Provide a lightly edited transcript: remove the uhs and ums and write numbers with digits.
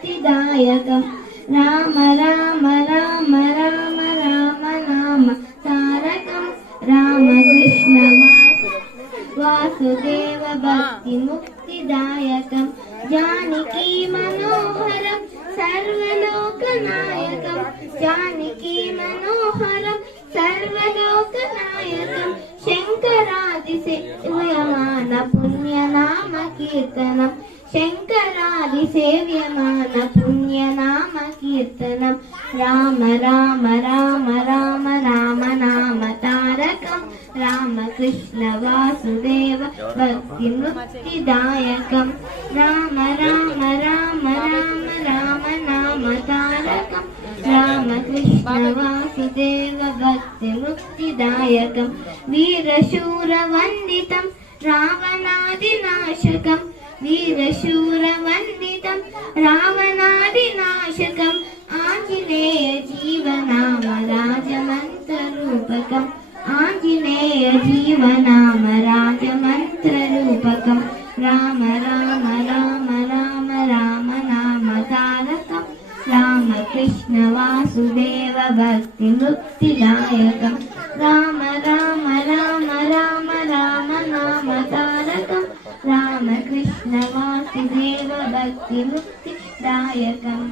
मुक्तिदायकं राम राम राम राम राम नाम तारकं रामकृष्ण वासुदेव भक्ति मुक्तिदायकं जानकी मनोहरं सर्वलोकनायकं जानकी मनोहरं सर्वलोकनायकं शङ्करादिसेव्यमान पुण्यनाम कीर्तनं शङ्करादिसेव्यमान पुण्यनाम कीर्तनं राम राम राम राम राम नाम तारकं रामकृष्ण वासुदेव भक्ति मुक्तिदायकं राम राम राम राम राम नाम तारकं रामकृष्ण वासुदेव भक्ति मुक्तिदायकं वीरशूरवन्दितं रावणादिनाशकं वीरशूरवन्दितं रावणादिनाशकम् आञ्जनेय जीवनाम राजमन्त्ररूपकम् आञ्जनेय जीवनाम राजमन्त्ररूपकं राम राम राम राम राम नाम तारकं रामकृष्ण वासुदेव भक्ति मुक्तिदायकं राम राम राम राम राम नाम तारकं रामकृष्ण वासुदेव भक्ति मुक्तिदायकम्